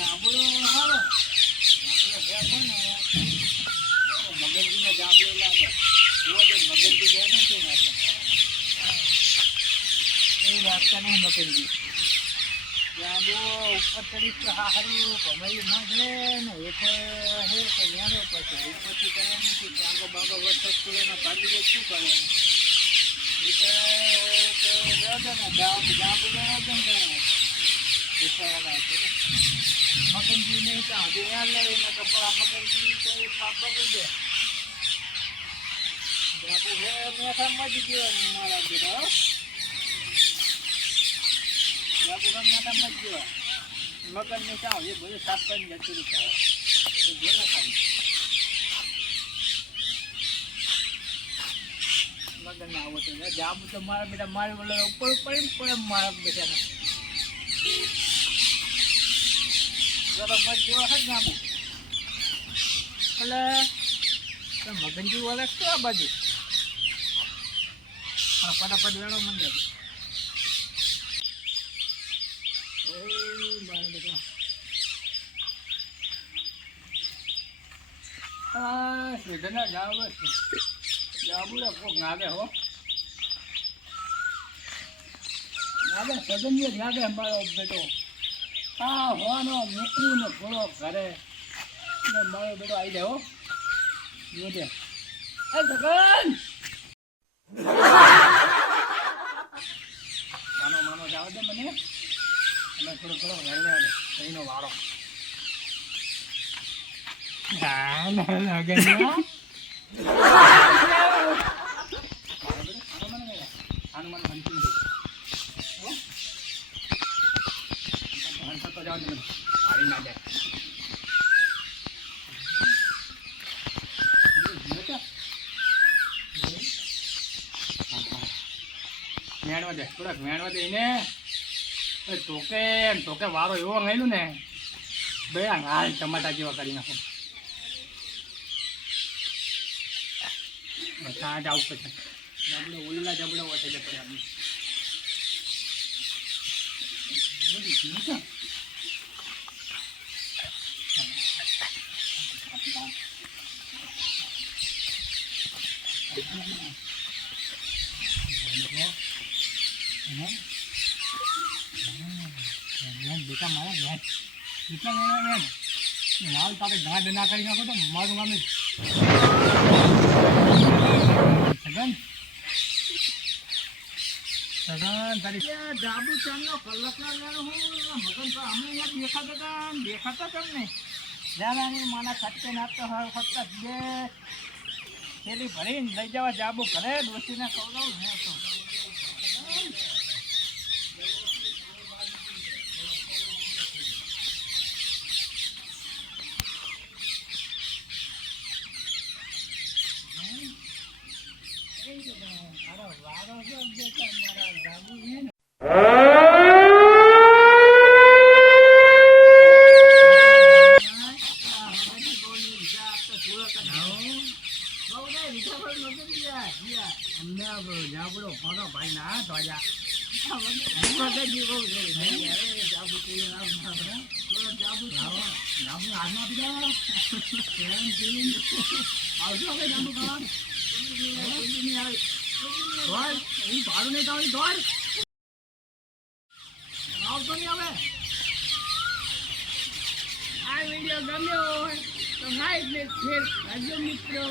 જાંબુડો હારો જાંબુડો મગનજીનો જાંબુડો લાગે એવો જે મગનજી ગયા નથી ને એટલે એ લાગતા નહીં મગનજી જાંબુ ઉપર ચડી તો હારું કમાઈ ના છે ને એટલે હે તો ન્યાનો પડશે ઉપરથી કરે નથી જાંબો બાબો વરસાદ પડે ભાગી જાય શું કરે મગનજી નહીં તો હજી યાદ લઈ ને કપડા મગનજી તો પાપા કરી દે જાબુ હે મેઠા મજી ગયો મારા બેટા જાબુ હે મેઠા મજી ગયો મગન ને ચાવ એ બધું સાફ કરીને જતું ચાવ જોને ખાલી મગન ના આવો તો જાબુ તો મારા બેટા મારી બોલે ઉપર ઉપર પડે મારા બેટાને જરા મત જેવા હજ જાબુ એટલે મગનજી વાળા શું આ બાજુ હા ફટાફટ વેળો મને મારા બેટા હા સ્વીડનના જાવ જાબુડા કોક નાગે હો નાગે સદનીય નાગે મારો બેટો હા હોવાનો મૂકવું ને ઘોડો ઘરે ને મારો બેટો આવી જાય હો જોજે એ સગન માનો જાવ દે મને અને થોડો ઘર લેવા દે એનો વારો ના લાગે હનુમાન હંસી દો હંસા તો જાવ ને હારી ના જાય મેણવા દે થોડાક મેણવા દે એને ટોકે વારો એવો ગયેલું ને બે હાલ ટમાટા જેવા કરી નાખો ત્યાં જ આવું પછી આપણે ઓલા જબડા હોય એટલે પડે આપણે બેટા મારા બેન કેટલા મેળા બેન લાલ તારે ઘા ના કરી નાખો તો મારું ગામે સગન તારી જાબુ ચાંદનો કલાકના લેવાનો હું મગન તો અમે અહીંયા દેખાતા તમને જાવાની માના ખર્ચે નાખતો હોય ફક્ત બે થેલી ભરીને લઈ જવા જાબુ ઘરે ડોસીને ખવડાવું ને તો વારો જો બેટા મારા જાબુ છે ને જાબડો ફોટો ભાઈ ના ધોજા ભાડું નહીં થવાની દોડ આવતો નહીં હવે આ વિડીયો ગમ્યો હોય તો લાઈક ને શેર કરજો મિત્રો.